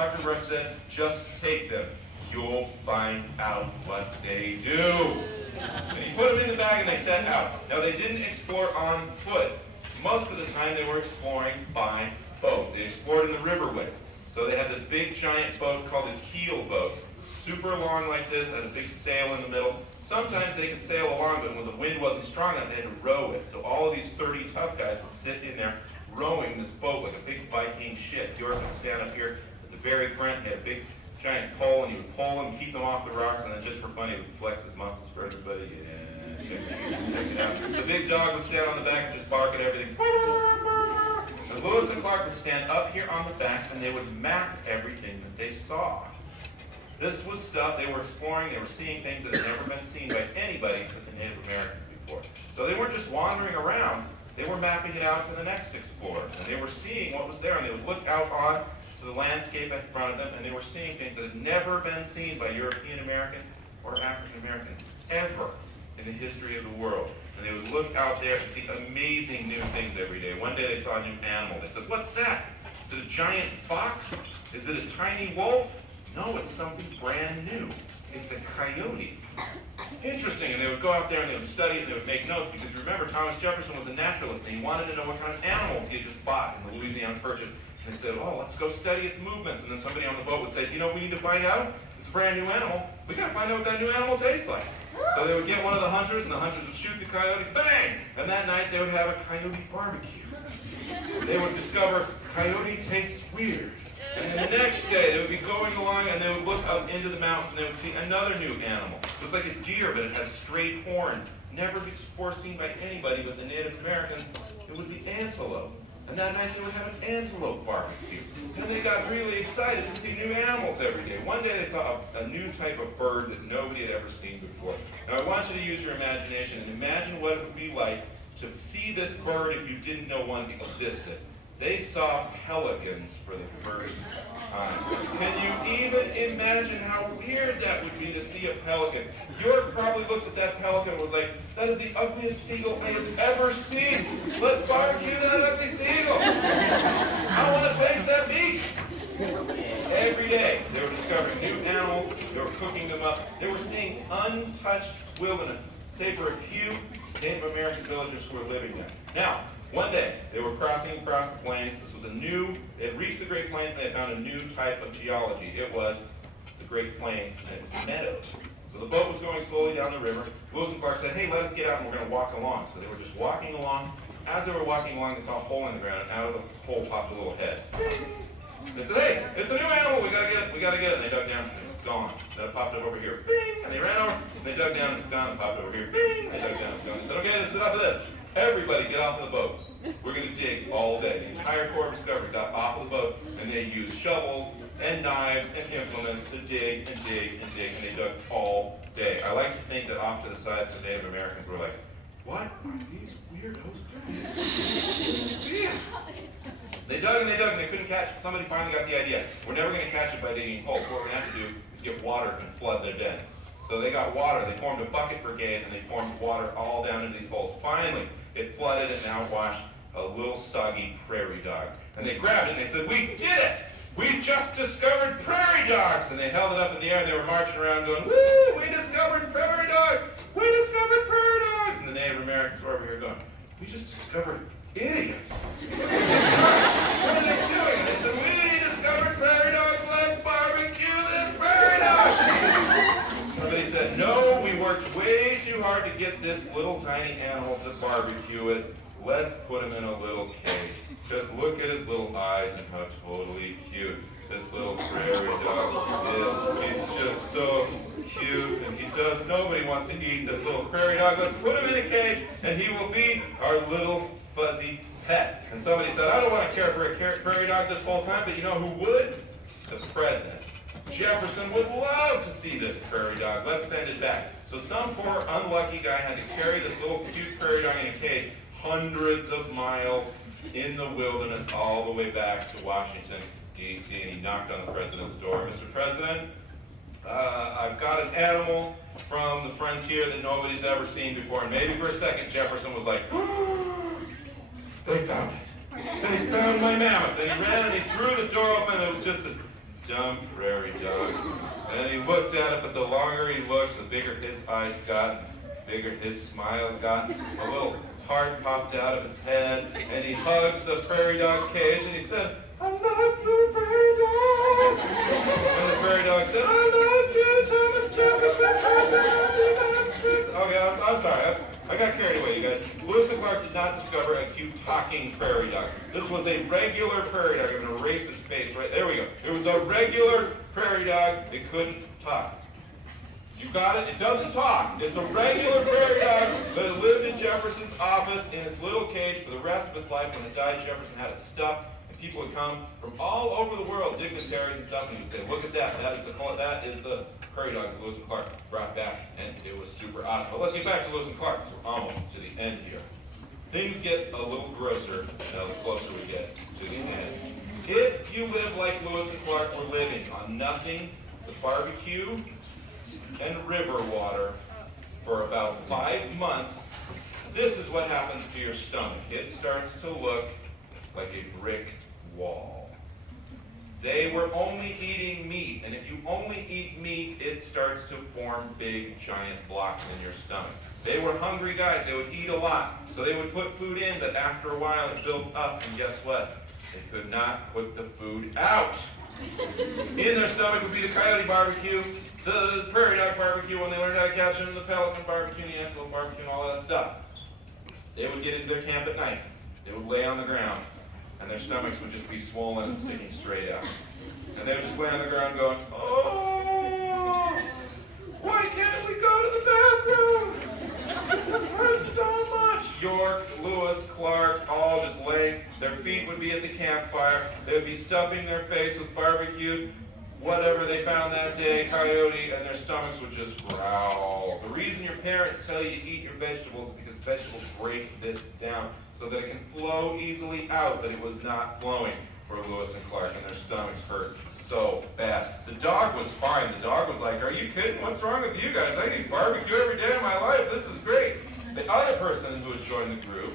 Dr. Rush said, just take them. You'll find out what they do. And he put them in the bag and they set out. Now they didn't explore on foot. Most of the time they were exploring by boat. They explored in the riverways. So they had this big giant boat called a keel boat. Super long like this, had a big sail in the middle. Sometimes they could sail along, but when the wind wasn't strong enough, they had to row it. So all of these 30 tough guys would sit in there rowing this boat like a big Viking ship. York would stand up here at the very front. He had a big giant pole, and he would pull them, keep them off the rocks, and then just for fun, he would flex his muscles for everybody. Yeah, check it out. The big dog would stand on the back and just bark at everything. And Lewis and Clark would stand up here on the back, and they would map everything that they saw. This was stuff they were exploring. They were seeing things that had never been seen by anybody but the Native Americans before. So they weren't just wandering around. They were mapping it out to the next explorers. And they were seeing what was there, and they would look out on to the landscape in front of them, and they were seeing things that had never been seen by European Americans or African Americans ever in the history of the world. And they would look out there and see amazing new things every day. One day they saw a new animal. They said, "What's that? Is it a giant fox? Is it a tiny wolf?" "No, it's something brand new. It's a coyote." Interesting. And they would go out there and they would study it and they would make notes, because remember, Thomas Jefferson was a naturalist and he wanted to know what kind of animals he had just bought in the Louisiana Purchase. And they said, "Oh, let's go study its movements." And then somebody on the boat would say, "You know what we need to find out? It's a brand new animal. We got to find out what that new animal tastes like." So they would get one of the hunters, and the hunters would shoot the coyote, bang! And that night they would have a coyote barbecue. They would discover coyote tastes weird. And the next day they would be going along and they would look up into the mountains and they would see another new animal. It was like a deer, but it had straight horns. Never before seen by anybody but the Native Americans. It was the antelope. And that night they would have an antelope barbecue. And they got really excited to see new animals every day. One day they saw a new type of bird that nobody had ever seen before. Now I want you to use your imagination and imagine what it would be like to see this bird if you didn't know one existed. They saw pelicans for the first time. Can you even imagine how weird that would be to see a pelican? York probably looked at that pelican and was like, "That is the ugliest seagull I have ever seen. Let's barbecue that ugly seagull. I want to taste that meat." Every day they were discovering new animals. They were cooking them up. They were seeing untouched wilderness, save for a few Native American villagers who were living there. Now, one day, they were crossing across the plains. This was they had reached the Great Plains and they had found a new type of geology. It was the Great Plains, and it was meadows. So the boat was going slowly down the river. Lewis and Clark said, "Hey, let us get out and we're going to walk along." So they were just walking along. As they were walking along, they saw a hole in the ground, and out of the hole popped a little head. They said, "Hey, it's a new animal, we gotta get it, we gotta get it." And they dug down, and it was gone. Then it popped up over here, bing, and they ran over, and they dug down, and it's gone, and popped over here, bing, and they dug down, and it's gone. They said, "Okay, this is enough of this. Everybody get off of the boat. We're going to dig all day." The entire Corps of Discovery got off of the boat, and they used shovels and knives and implements to dig and dig and dig, and they dug all day. I like to think that off to the side some Native Americans were like, "What are these weirdos doing?" Yeah. They dug and they dug and they couldn't catch it. Somebody finally got the idea. We're never going to catch it by digging holes. What we're going to have to do is get water and flood their den. So they got water. They formed a bucket brigade and they formed water all down into these holes. Finally, it flooded and now washed a little soggy prairie dog. And they grabbed it and they said, "We did it! We just discovered prairie dogs!" And they held it up in the air and they were marching around going, "Woo! We discovered prairie dogs! We discovered prairie dogs!" And the Native Americans were over here going, "We just discovered idiots." What are they doing? And they said, "We discovered prairie dogs! Let's barbecue this prairie dog!" Somebody said, "No, we worked way too hard to get this little tiny animal to barbecue it. Let's put him in a little cage. Just look at his little eyes and how totally cute this little prairie dog is. He's just so cute, and nobody wants to eat this little prairie dog. Let's put him in a cage, and he will be our little fuzzy pet." And somebody said, "I don't want to care for a prairie dog this whole time, but you know who would? The president. Jefferson would love to see this prairie dog. Let's send it back." So some poor unlucky guy had to carry this little cute prairie dog in a cage hundreds of miles in the wilderness all the way back to Washington, D.C. And he knocked on the president's door. "Mr. President, I've got an animal from the frontier that nobody's ever seen before." And maybe for a second Jefferson was like, "They found it. They found my mammoth." And he ran and he threw the door open and it was just a dumb prairie dog. And then he looked at it, but the longer he looked, the bigger his eyes got, the bigger his smile got. A little heart popped out of his head, and he hugs the prairie dog cage, and he said, "I love you, prairie dog." And the prairie dog said, "I love you, Thomas Jefferson." Okay, I'm sorry. I got carried away, you guys. Lewis and Clark did not discover a cute talking prairie dog. This was a regular prairie dog. I'm going to erase his face right there. We go. It was a regular prairie dog. It couldn't talk. You got it? It doesn't talk. It's a regular prairie dog, but it lived in Jefferson's office in its little cage for the rest of its life. When it died, Jefferson had it stuffed, and people would come from all over the world, dignitaries and stuff, and he would say, "Look at that. That is the prairie dog that Lewis and Clark brought back," and it was super awesome. But let's get back to Lewis and Clark, because we're almost to the end here. Things get a little grosser the closer we get to the end. If you live like Lewis and Clark were living, on nothing but barbecue and river water for about 5 months, this is what happens to your stomach. It starts to look like a brick wall. They were only eating meat, and if you only eat meat, it starts to form big, giant blocks in your stomach. They were hungry guys. They would eat a lot, so they would put food in, but after a while it built up, and guess what? They could not put the food out. In their stomach would be the coyote barbecue, the prairie dog barbecue when they learned how to catch them, the pelican barbecue, the antelope barbecue, and all that stuff. They would get into their camp at night. They would lay on the ground, and their stomachs would just be swollen and sticking straight out. And they would just lay on the ground going, "Oh, why can't we go to the bathroom? This hurts so much." York, Lewis, Clark, all just laying. Their feet would be at the campfire. They would be stuffing their face with barbecued whatever they found that day, coyote, and their stomachs would just growl. The reason your parents tell you to eat your vegetables is because vegetables break this down so that it can flow easily out, but it was not flowing for Lewis and Clark, and their stomachs hurt so bad. The dog was fine. The dog was like, "Are you kidding? What's wrong with you guys? I eat barbecue every day of my life. This is great." The other person who had joined the group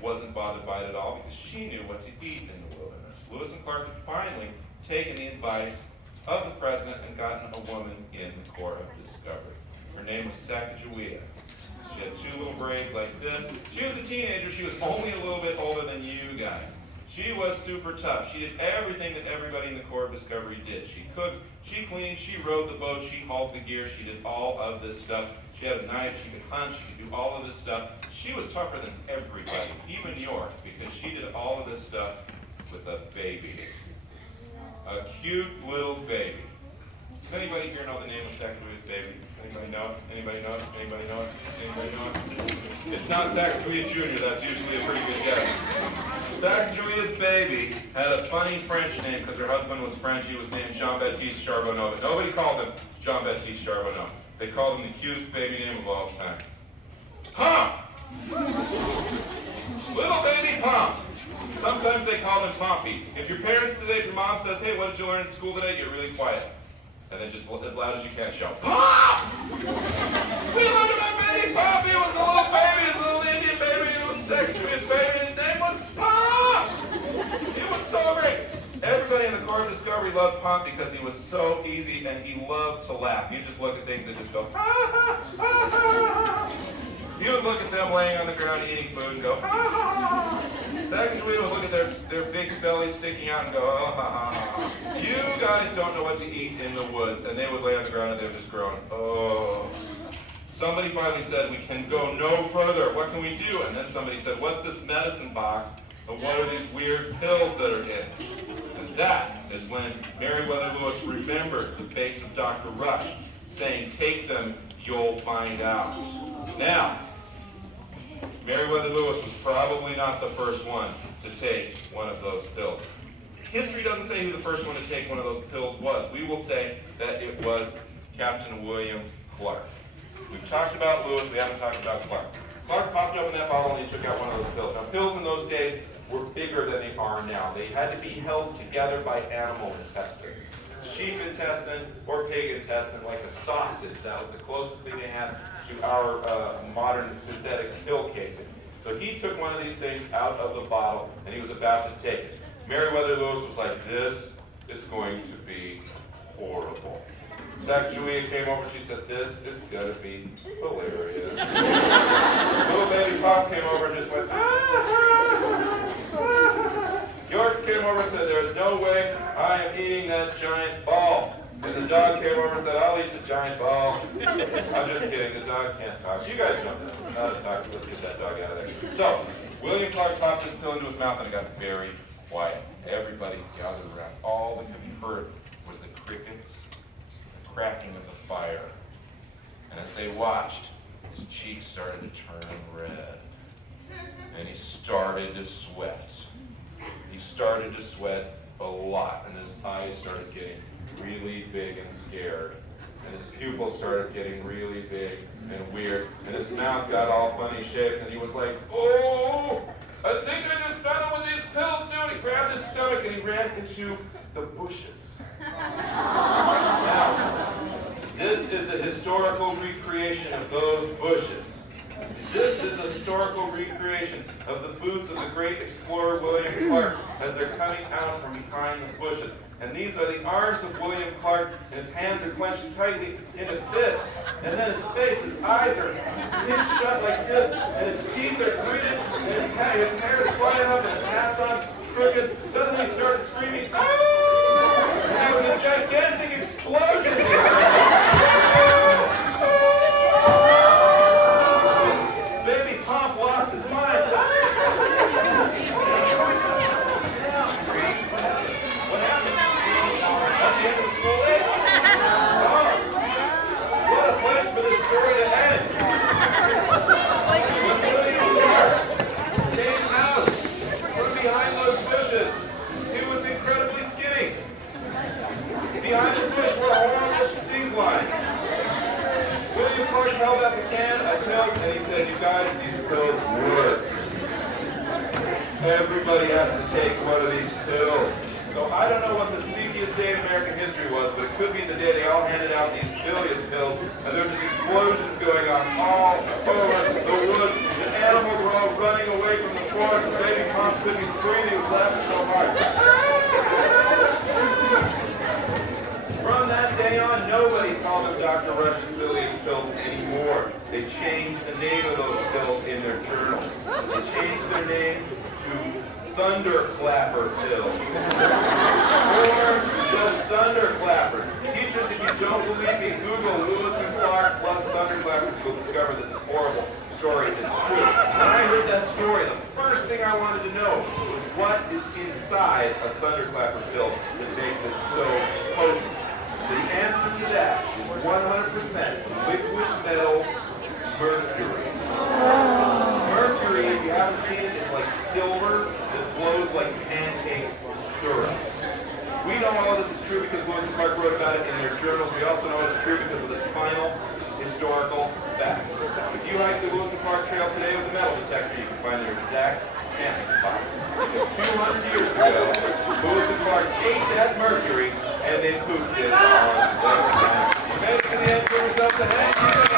wasn't bothered by it at all because she knew what to eat in the wilderness. Lewis and Clark had finally taken the advice of the president and gotten a woman in the Corps of Discovery. Her name was Sacagawea. She had 2 little braids like this. She was a teenager. She was only a little bit older than you guys. She was super tough. She did everything that everybody in the Corps of Discovery did. She cooked, she cleaned, she rowed the boat, she hauled the gear, she did all of this stuff. She had a knife, she could hunt, she could do all of this stuff. She was tougher than everybody, even York, because she did all of this stuff with a baby. A cute little baby. Does anybody here know the name of Sacagawea's baby? Anybody know it? Anybody know it? Anybody know it? Anybody know it? It's not Sacagawea Jr., that's usually a pretty good guess. Sacagawea's baby had a funny French name because her husband was French. He was named Jean-Baptiste Charbonneau, but nobody called him Jean-Baptiste Charbonneau. They called him the cutest baby name of all time. Pomp! Little baby Pomp. Sometimes they call him Pompey. If your parents today, if your mom says, "Hey, what did you learn in school today?" You're really quiet. And then just as loud as you can shout, "Pomp! We learned about baby Pomp! He was a little baby, he was a little Indian baby, he was Sacagawea's baby, and his name was Pomp! It was so great." Everybody in the Corps of Discovery loved Pomp because he was so easy and he loved to laugh. You just look at things and just go, "Ha ha ha ha." He would look at them laying on the ground eating food and go, "Ha ha ha." Sacagawea would look at their big bellies sticking out and go, "Oh, ha ha ha." You guys don't know what to eat in the woods, and they would lay on the ground and they would just groan, "Oh." Somebody finally said, "We can go no further. What can we do?" And then somebody said, "What's this medicine box? And what are these weird pills that are in it?" And that is when Meriwether Lewis remembered the face of Dr. Rush saying, "Take them, you'll find out." Now, Meriwether Lewis was probably not the first one to take one of those pills. History doesn't say who the first one to take one of those pills was. We will say that it was Captain William Clark. We've talked about Lewis, we haven't talked about Clark. Clark popped open that bottle and he took out one of those pills. Now, pills in those days were bigger than they are now. They had to be held together by animal intestine. Sheep intestine or pig intestine, like a sausage. That was the closest thing they had to our modern synthetic pill casing. So he took one of these things out of the bottle and he was about to take it. Meriwether Lewis was like, "This is going to be horrible. Sacagawea came over, she said, this is going to be hilarious. Little baby Pop came over and just went, York came over and said, there's no way I am eating that giant ball. And the dog came over and said, I'll eat the giant ball. I'm just kidding, the dog can't talk. You guys know this. Not a talk, let's get that dog out of there. So, William Clark popped this pill into his mouth and it got very quiet. Everybody gathered around. All that could be heard was the crickets, the cracking of the fire. And as they watched, his cheeks started to turn red. And he started to sweat. He started to sweat a lot, and his eyes started getting really big and scared. And his pupils started getting really big and weird. And his mouth got all funny shaped, and he was like, oh, I think I just found out what these pills do. And he grabbed his stomach and he ran into the bushes. Now, this is a historical recreation of those bushes. This is a historical recreation of the boots of the great explorer William Clark as they're coming out from behind the bushes. And these are the arms of William Clark, and his hands are clenched tightly into fists. And then his face, his eyes are pinched shut like this, and his teeth are gritted, and his hair is flying up, and his hat's on crooked. Suddenly he started screaming, "Ah!" And there was a gigantic explosion. Baby Pomp lost his mind. What happened? That's the end of the school day? Oh, what a place for this story to end. When William Clark came out from behind those bushes, he was incredibly skinny. Behind the bush were horrible sting lines. William Clark held out the can of pills and he said, you guys, these pills work. Everybody has to take one of these pills. So I don't know what the sneakiest day in American history was, but it could be the day they all handed out these billion pills and there was just explosions going on all over the woods. The animals were all running away from the forest. The baby Pom couldn't even breathe. He was laughing so hard. From that day on, nobody called them Dr. Rush's billion pills anymore. They changed the name of those pills in their journals. They changed their name to Thunderclapper pills. Or just Thunderclappers. Teachers, if you don't believe me, Google Lewis and Clark plus Thunderclappers. You'll discover that this horrible story is true. When I heard that story, the first thing I wanted to know was what is inside a Thunderclapper pill that makes it so potent. The answer to that is 100% liquid metal mercury. Mercury, if you haven't seen it, is like silver that flows like pancake syrup. We know all of this is true because Lewis and Clark wrote about it in their journals. We also know it's true because of this final historical fact. If you hike the Lewis and Clark Trail today with a metal detector, you can find their exact camping spot. Because 200 years ago, Lewis and Clark ate that mercury and they pooped it on the ground. You made it to the end for yourself to hang.